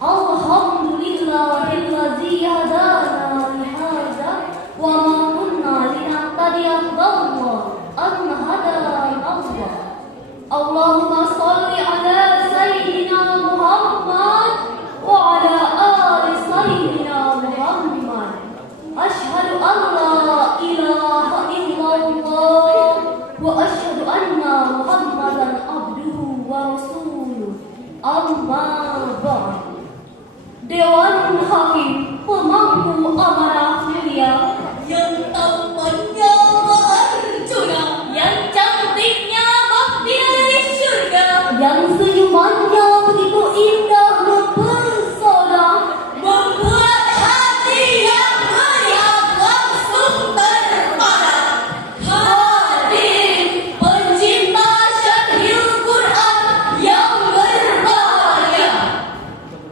Alhamdulillahilladzi hadana lihadza wa ma kunna linahtadiya lawla an hadana Allah. Allahumma shalli ala sayyidina Muhammad wa ala ali sayyidina Muhammad. Ashhadu an la ilaha illallah wa ashhadu anna Muhammadan abduhu wa rasuluh. Amma ba'd. Dewan Hakim pemangku amanah mulia yang tampannya Arjuna, yang cantiknya bakti di surga, yang senyumannya begitu indah mempesona, membuat hati yang meriah langsung terpana. Hadir pencinta Syahril Quran yang berbahagia.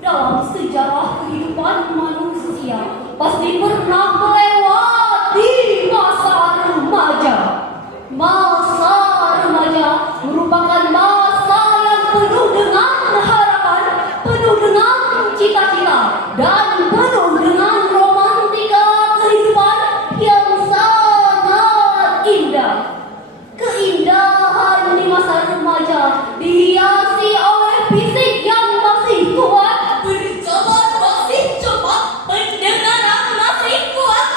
Dalam sejarah kehidupan manusia pasti pernah melewati masa remaja. Masa remaja merupakan masa yang penuh dengan harapan, penuh dengan cita-cita, dan penuh dengan romantika kehidupan yang sangat indah. Keindahan di masa remaja dihiasi oleh fisik yang masih kuat, berjalan masih cepat, pendengaran masih kuat,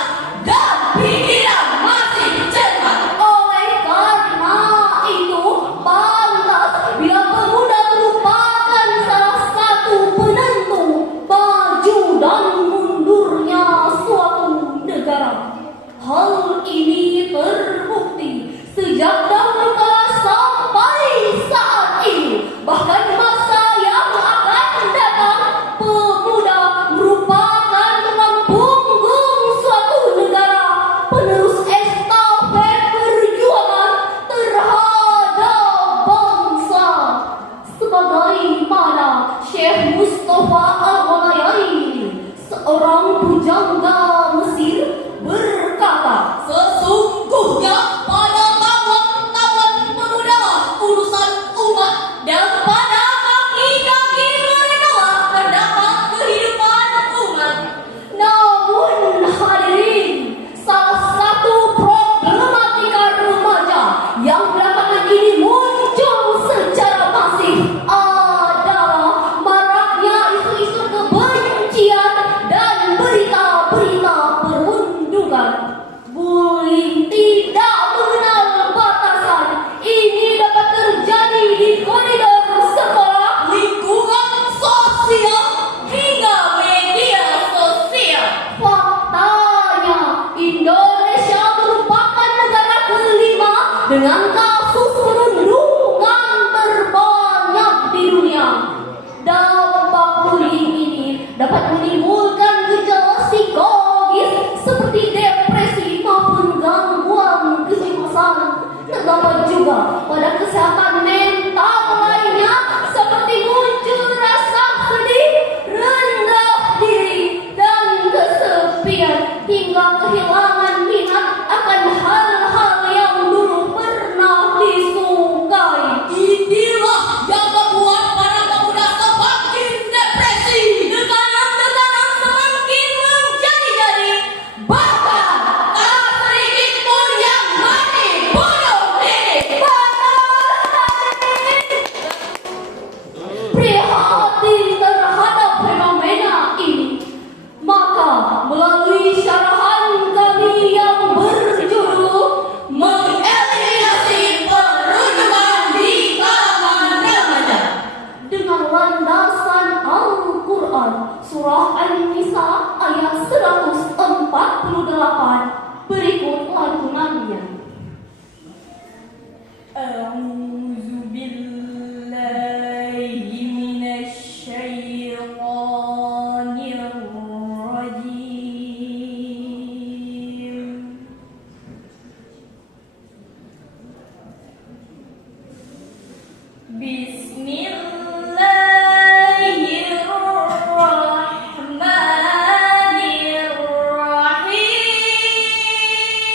dan pikiran masih cermat. Oleh karena itu, pantas bila pemuda merupakan salah satu penentu maju dan mundurnya suatu negara. Hal ini terbukti sejak dahulu kala sampai saat ini. Bahkan masa yang akan datang, pemuda merupakan tulang punggung suatu negara, penerus estafet perjuangan terhadap bangsa. Sebagaimana Syekh Mustafa Al-Walayaini, seorang pujangga Mesir, berkata, sesungguhnya pada tawan-tawan pemuda urusan umat, dan pada kaki-kaki mereka lah terdapat kehidupan umat. Namun hadirin, salah satu problematika remaja yang belakangan ini muncul secara masif adalah maraknya isu-isu kebencian dan berita-berita perundungan. Bullying tidak mengenal batasan. Ini dapat terjadi di koridor sekolah, lingkungan sosial, hingga media sosial. Faktanya, Indonesia merupakan negara kelima dengan kasus perundungan terbanyak di dunia. Dampak bullying ini dapat menimbulkan gejala psikologis seperti depresi maupun gangguan kecemasan. Terdapat juga pada kesehatan mental lainnya seperti muncul rasa sedih, rendah diri, dan kesepian, hingga kehilangan minat akan hal-hal yang dulu pernah disukai. Inilah yang membuat para pemuda semakin depresi, tekanan-tekanan semakin menjadi-jadi, bahkan tak sedikit pun yang mati bunuh diri. Prihatin terhadap fenomena ini, maka melalui syarahan kami yang berjudul Mengeliminasi Perundungan di Kalangan Remaja, dengan landasan Al-Quran Surah An-Nisa ayat 148, berikut lantunannya. A'udzu billahi minasy syaithanir rajim. Bismillahirrahmanirrahim.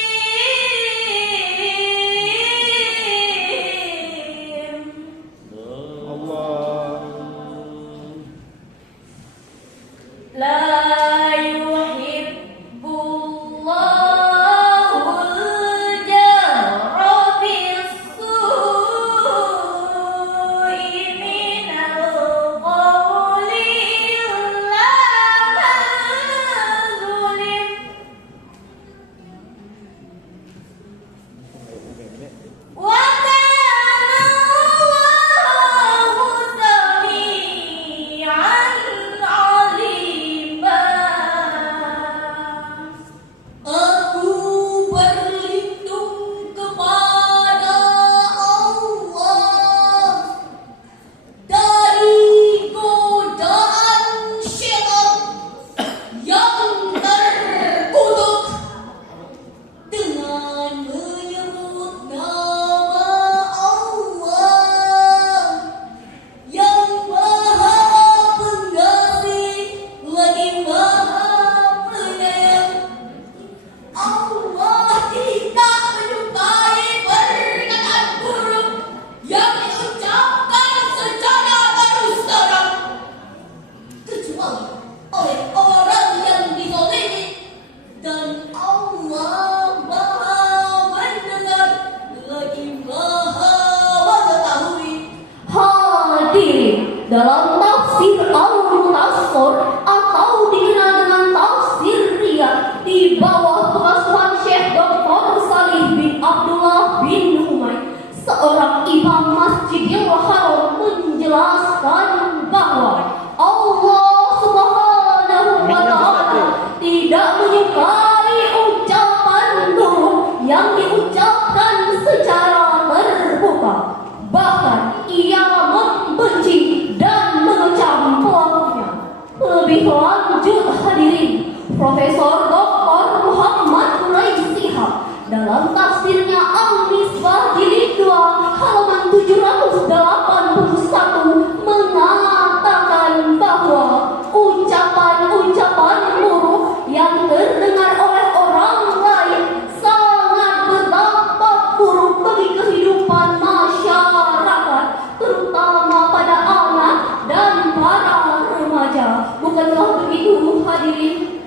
Hadirin, dalam tafsir Al-Munassar atau dikenal dengan tafsir Riyad di bawah pengasuhan Syekh Dr. Salih bin Abdullah bin Humaid, seorang imam Masjidil Haram menjelaskan bahwa Allah Subhanahu wa Ta'ala tidak menyukai ucapan buruk yang diucapkan secara terbuka. Bahkan ia membenci dan mengecam pelakunya. Lebih lanjut hadirin, Profesor Dr. Muhammad Quraisy Shihab dalam tafsirnya Al-Misbah jilid 2 halaman 781 mengatakan bahwa ucapan-ucapan buruk yang terdengar oleh orang lain sangat berdampak buruk bagi kehidupan masyarakat, terutama pada anak dan para remaja. Bukankah begitu hadirin?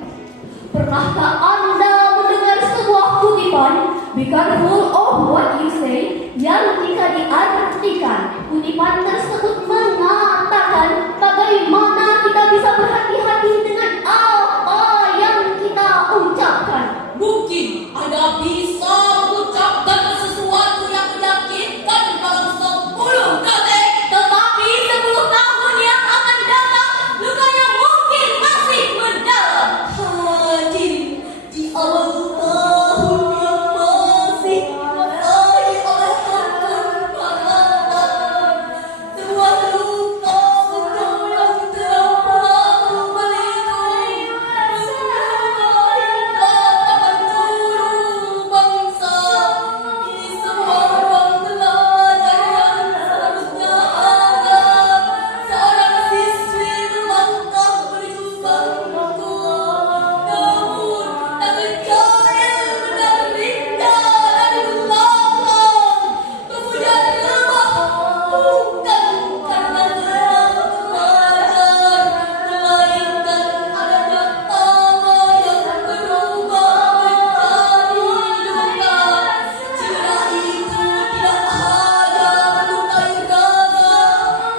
Pernahkah Anda mendengar sebuah kutipan, "Be careful of what you say," yang jika diartikan, kutipan tersebut mengatakan bagaimana kita bisa berhati-hati dengan apa yang kita ucapkan. Mungkin Anda bisa mengucapkan sesuatu yang menyakitkan dalam 10 detik, tetapi 10 tahun yang akan datang, lukanya mungkin masih mendalam. Hadirin, di awal tahun yang masih diwarnai oleh ampun harapan, sebuah luka sedang yang terlalu melindungi akan seluruh bangsa. Ini semua ruang belajar yang seharusnya ada. Seorang siswi melangkah menuju sang tua, namun tak berjaya menaringnya dari belakang. Kemudian lemah, bukan karena terlalu belajar, melainkan adanya tawa yang berubah menjadi luka. Cedera itu tidak hanya melukai raga,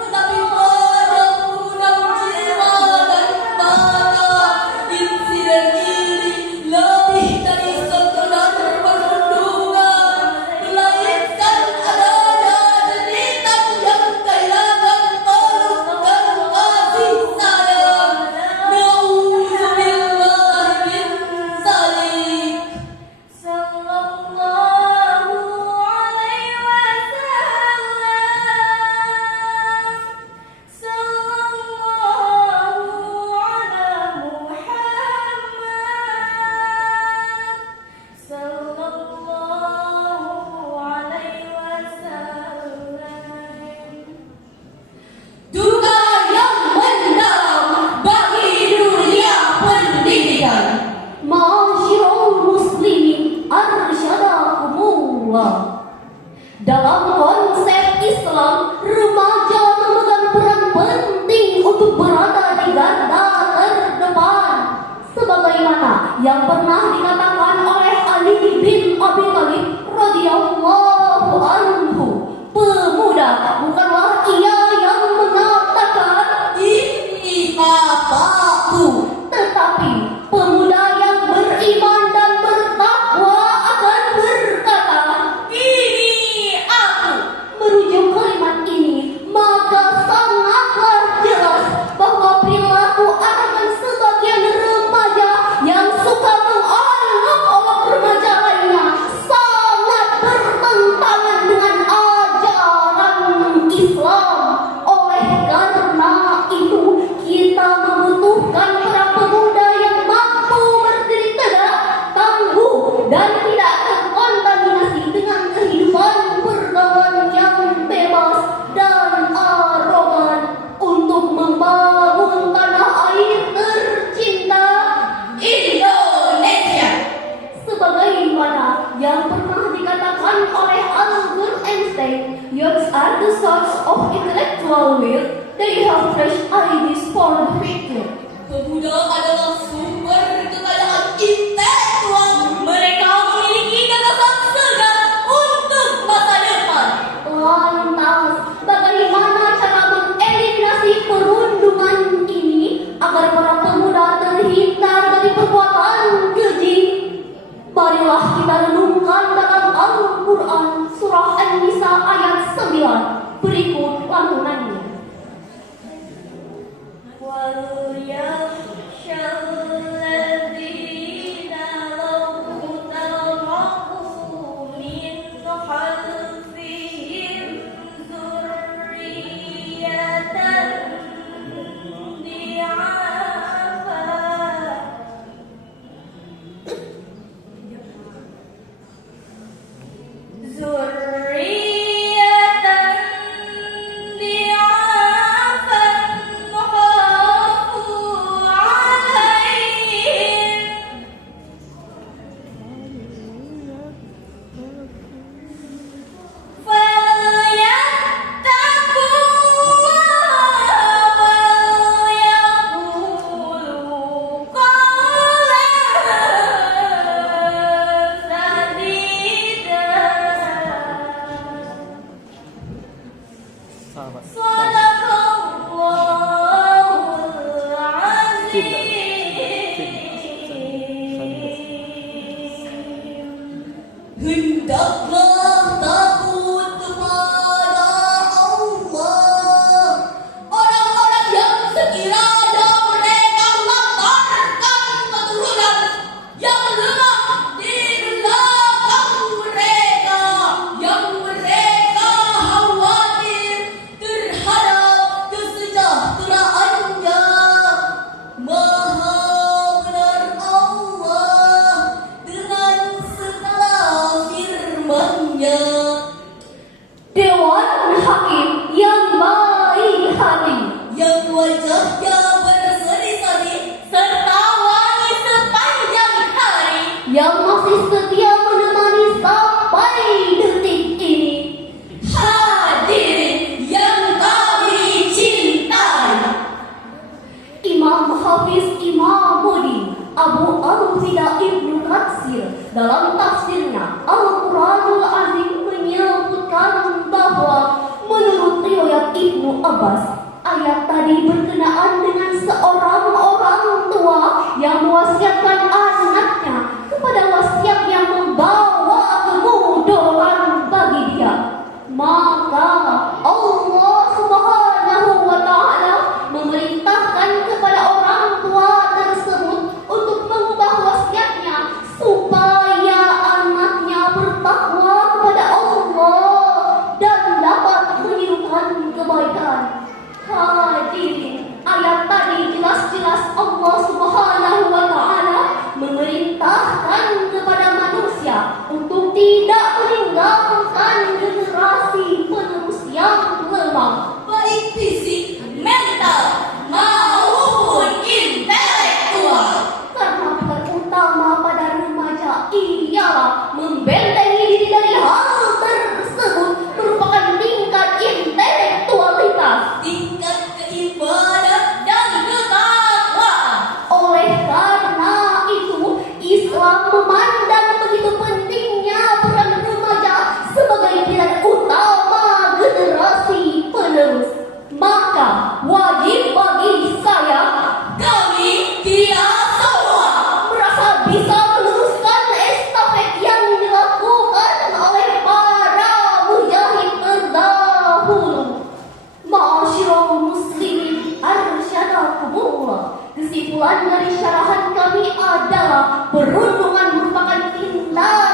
tetapi pada mengundang jiwa dan mata. Insiden ini lebih dari sekedar perundungan, melainkan adanya jeritan yang kehilangan peluk dan kasih sayang. Na'udzubillah min dzalik. Sallallahu alaihi wasallam. Sallallahu ala Muhammad. Sallallahu alaihi wasallam. Duka yang mendalam bagi dunia pendidikan. Ma'asyiral muslimin arsyadakumullah. Dalam konsep Islam, remaja memegang peran penting untuk berada di garda terdepan. Sebagaimana yang pernah dikatakan oleh Ali bin Abi Thalib radhiyallahu anhu, pemuda bukanlah ia yang mengatakan Ini bapakku, tetapi pemuda yang beriman dan bertakwa akan berkata, ini aku. merujuk kalimat ini, maka sangatlah jelas bahwa perilaku anak sebagian remaja yang suka mengolok-olok remaja lainnya sangat bertentangan dengan ajaran Islam. Oleh karena itu, kita membutuhkan para pemuda yang mampu berdiri tegak, tangguh, dan tidak terkontaminasi dengan kehidupan pergaulan yang bebas dan arogan untuk membangun tanah air tercinta Indonesia. sebagaimana yang pernah dikatakan oleh Albert Einstein, youths are the source of intellectual wealth. They have fresh ideas for the future. Pemuda adalah sumber kekayaan intelektual. Mereka memiliki gagasan segar untuk masa depan. Lantas, bagaimana cara Hendaklah takut kepada Allah. Orang-orang yang sekiranya mereka melantarkan keturunan yang lemah di belakang mereka, yang mereka khawatir terhadap kesejahteraannya. Maha benar Allah dengan segala firman-Nya. Dewan Hakim yang baik hati, Yang wajahnya berseri-seri serta wangi sepanjang hari. yang masih setia menemani sampai detik ini. Hadirin yang kami cintai, Imam Hafiz Imamuddin Abu Al-Fida Ibnu Katsir dalam tafsirnya Al-Quranul Azim menyebutkan bahwa menurut riwayat Ibnu Abbas, ayat tadi berkenaan dengan seorang orang tua yang mewasiatkan anaknya kepada wasiat yang membawa kemudahan bagi dia. Maka Allah Subhanahu wa Ta'ala memerintahkan kepada orang tua tersebut untuk mengubah wasiatnya supaya anaknya bertakwa kepada Allah dan dapat menirukan kebaikan. Hadirin, ayat tadi jelas-jelas Allah Subhanahu wa Ta'ala memerintahkan kepada manusia untuk tidak meninggalkan generasi penerus yang lemah. baik fisik, mental, maupun intelektual. Karena peran utama pada remaja ialah membentengi diri dari hal tersebut merupakan tingkat intelektualitas. Tingkat keibadat dan ketakwaan. Oleh karena itu, Islam memandang begitu pentingnya peran remaja sebagai pilar utama generasi penerus. Maka wajib bagi saya, Kami, kita semua merasa bisa meneruskan estafet yang dilakukan oleh para mujahid terdahulu. Ma'asyiral muslimin, arsyadakumullah. Kesimpulan dari syarahan kami adalah perundungan merupakan tindakan